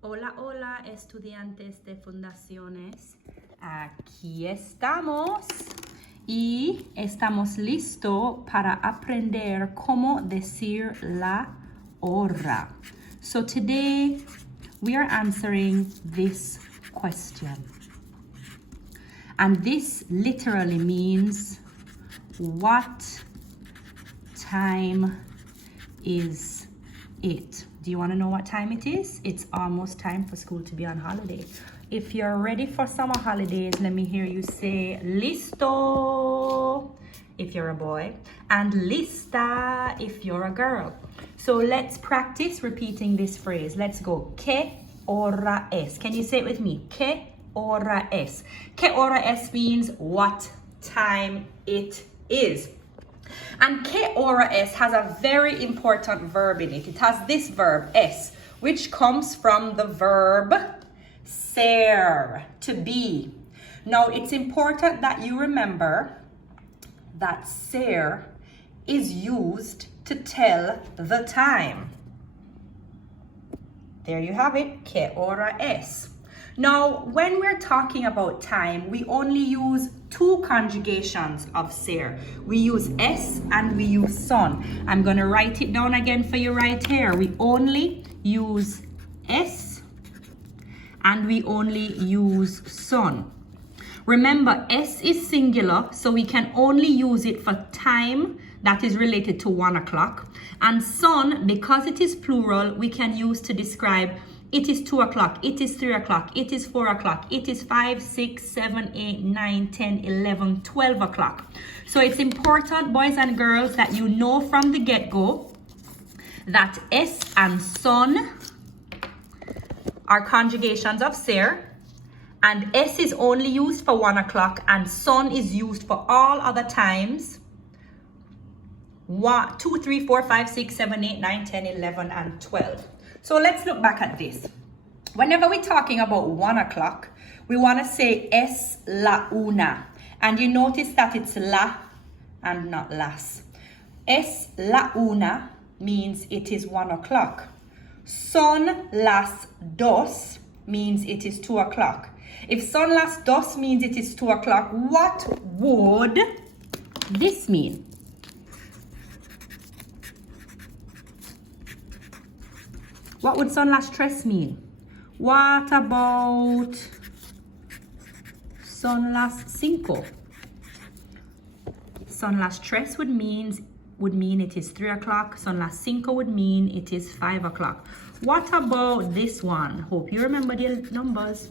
Hola, hola, estudiantes de fundaciones. Aquí estamos y estamos listos para aprender cómo decir la hora. So today we are answering this question. And this literally means, what time is it? Do you want to know what time it is? It's almost time for school to be on holiday. If you're ready for summer holidays, let me hear you say listo if you're a boy and lista if you're a girl. So let's practice repeating this phrase. Let's go. ¿Qué hora es? Can you say it with me? ¿Qué hora es? ¿Qué hora es means what time it is. And ¿qué hora es has a very important verb in it. It has this verb, es, which comes from the verb ser, to be. Now, it's important that you remember that ser is used to tell the time. There you have it, ¿qué hora es? Now, when we're talking about time, we only use two conjugations of ser. We use es and we use son. I'm going to write it down again for you right here. We only use es and we only use son. Remember, es is singular, so we can only use it for time that is related to 1 o'clock. And son, because it is plural, we can use to describe it is 2 o'clock, it is 3 o'clock, it is 4 o'clock, it is 5, 6, 7, 8, 9, 10, 11, 12 o'clock. So it's important, boys and girls, that you know from the get-go that es and son are conjugations of ser, and es is only used for 1 o'clock and son is used for all other times. 1, 2, 3, 4, 5, 6, 7, 8, 9, 10, 11, and 12. So let's look back at this. Whenever we're talking about 1 o'clock, we want to say es la una. And you notice that it's la and not las. Es la una means it is 1 o'clock. Son las dos means it is 2 o'clock. If son las dos means it is 2 o'clock, what would this mean? What would son las tres mean? What about son las cinco? Son las tres would mean it is 3 o'clock. Son las cinco would mean it is 5 o'clock. What about this one? Hope you remember the numbers.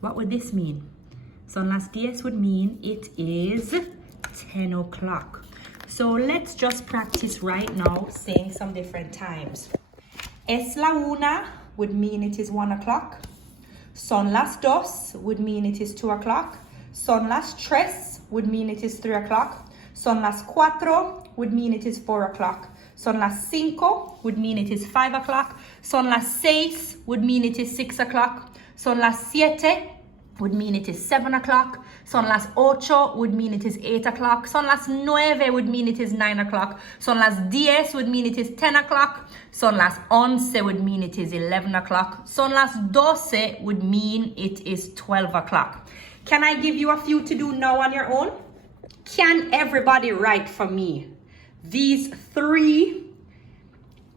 What would this mean? Son las diez would mean it is 10 o'clock. So let's just practice right now saying some different times. Es la una would mean it is 1 o'clock. Son las dos would mean it is 2 o'clock. Son las tres would mean it is 3 o'clock. Son las cuatro would mean it is 4 o'clock. Son las cinco would mean it is 5 o'clock. Son las seis would mean it is 6 o'clock. Son las siete would mean it is 7 o'clock. Son las ocho would mean it is 8 o'clock. Son las nueve would mean it is 9 o'clock. Son las diez would mean it is 10 o'clock. Son las once would mean it is 11 o'clock. Son las doce would mean it is 12 o'clock. Can I give you a few to do now on your own? Can everybody write for me these three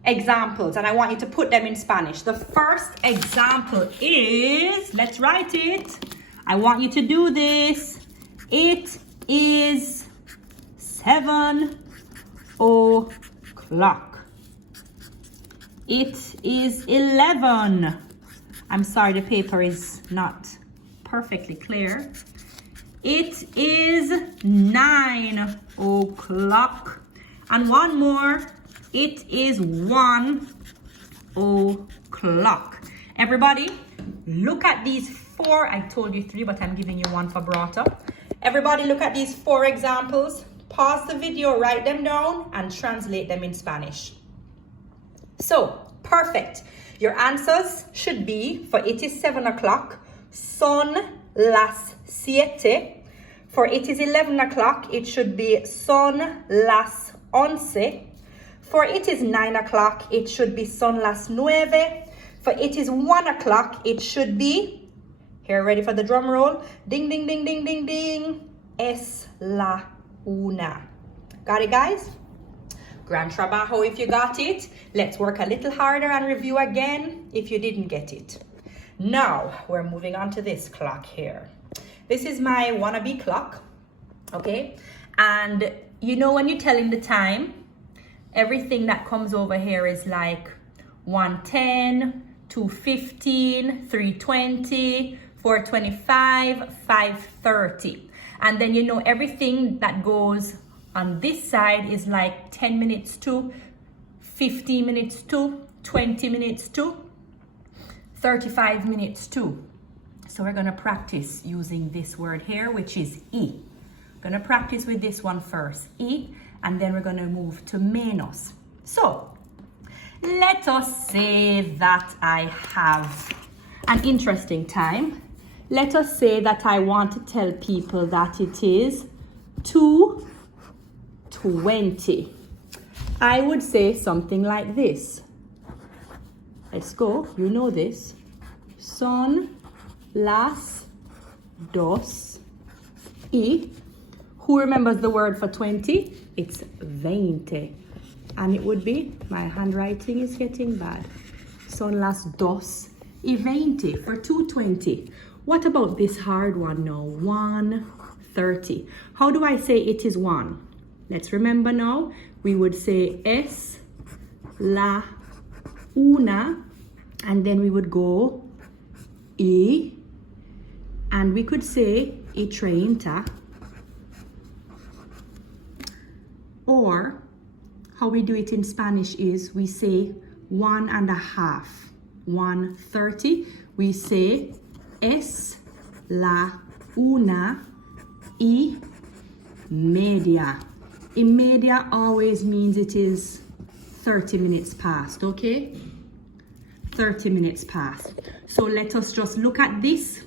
examples, and I want you to put them in Spanish. The first example is, let's write it. I want you to do this. It is 7 o'clock. It is 11. I'm sorry, the paper is not perfectly clear. It is 9 o'clock. And one more. It is 1 o'clock. Everybody, look at these four. I told you three, but I'm giving you one for brought up. Everybody, look at these four examples. Pause the video, write them down, and translate them in Spanish. So, perfect. Your answers should be, for it is 7 o'clock, son las siete. For it is 11 o'clock, it should be son las once. For it is 9 o'clock, it should be son las 9. For it is 1 o'clock, it should be, here, ready for the drum roll? Ding, ding, ding, ding, ding, ding. Es la una. Got it, guys? Gran trabajo if you got it. Let's work a little harder and review again if you didn't get it. Now, we're moving on to this clock here. This is my wannabe clock, okay? And you know when you're telling the time, everything that comes over here is like 1:10, 2:15, 3:20, 4:25, 5:30. And then you know everything that goes on this side is like 10 minutes to, 15 minutes to, 20 minutes to, 35 minutes to. So we're gonna practice using this word here, which is E. Gonna practice with this one first, E, and then we're gonna move to menos. So let us say that I have an interesting time. Let us say that I want to tell people that it is 2:20. I would say something like this. Let's go, you know this. Son las dos y. Who remembers the word for 20? It's 20. And it would be, my handwriting is getting bad. Son las dos y 20 for 2:20. What about this hard one now? 1:30. How do I say it is 1? Let's remember now. We would say es la una, and then we would go y, and we could say y 30. Or how we do it in Spanish is we say 1.5. 1:30. We say es la una y media. Y media always means it is 30 minutes past, okay? 30 minutes past. So let us just look at this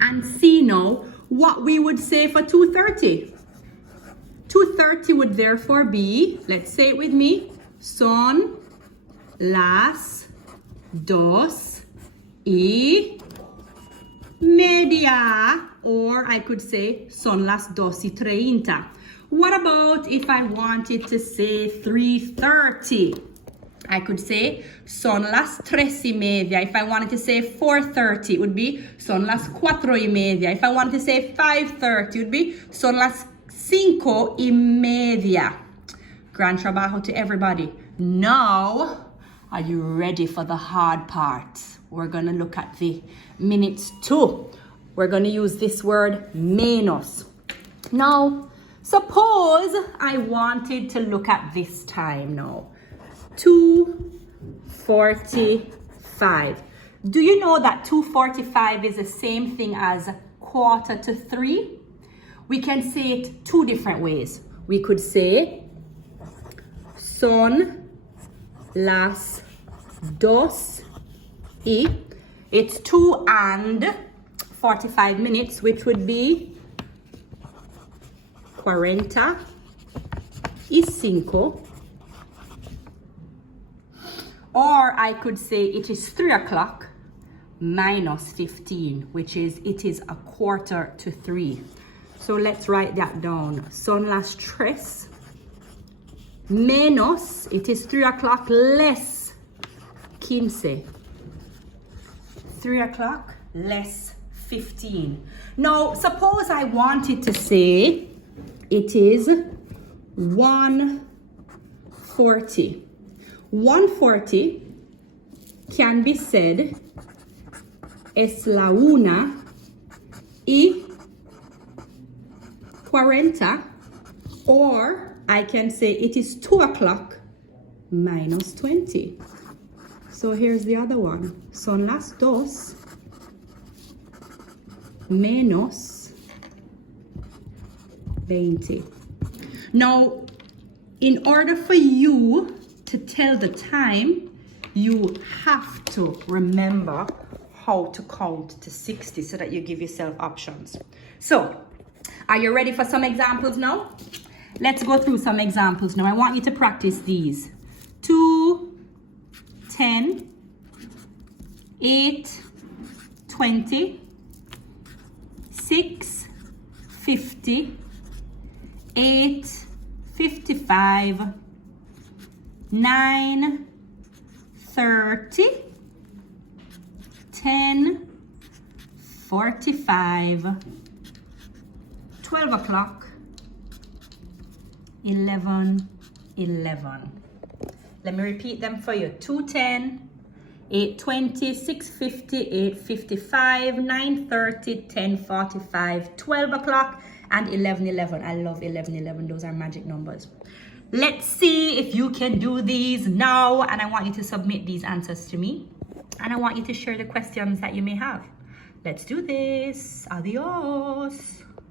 and see now what we would say for 2:30. 2:30 would therefore be, let's say it with me, son las dos y media. Or I could say son las dos y 30. What about if I wanted to say 3:30? I could say son las 3:30. If I wanted to say 4:30, it would be son las 4:30. If I wanted to say 5:30, it would be son las 5:30. Gran trabajo to everybody. Now, are you ready for the hard part? We're gonna look at the minutes too. We're gonna use this word menos. Now, suppose I wanted to look at this time now. 2:45. Do you know that 2:45 is the same thing as 2:45? We can say it two different ways. We could say son las dos y. It's 2 and 45 minutes, which would be 45. Or I could say it is 3 o'clock minus 15, which is it is 2:45. So let's write that down. Son las tres menos, it is 3 o'clock less 15. 3 o'clock less 15. Now, suppose I wanted to say it is 1:40. 1:40 can be said es la una y 40, or I can say it is 2 o'clock minus 20. So here's the other one. Son las dos menos 20. Now, in order for you to tell the time, you have to remember how to count to 60 so that you give yourself options. So, are you ready for some examples now? Let's go through some examples now. I want you to practice these. 2, 10, 8, 20, 6, 50, 8, 55, 9, 30, 10, 45, 12 o'clock, 11, 11. Let me repeat them for you. 2:10, 8:20, 6:50, 8:55, 9:30, 10:45, 12 o'clock, and 11:11. I love 11:11. Those are magic numbers. Let's see if you can do these now. And I want you to submit these answers to me. And I want you to share the questions that you may have. Let's do this. Adios.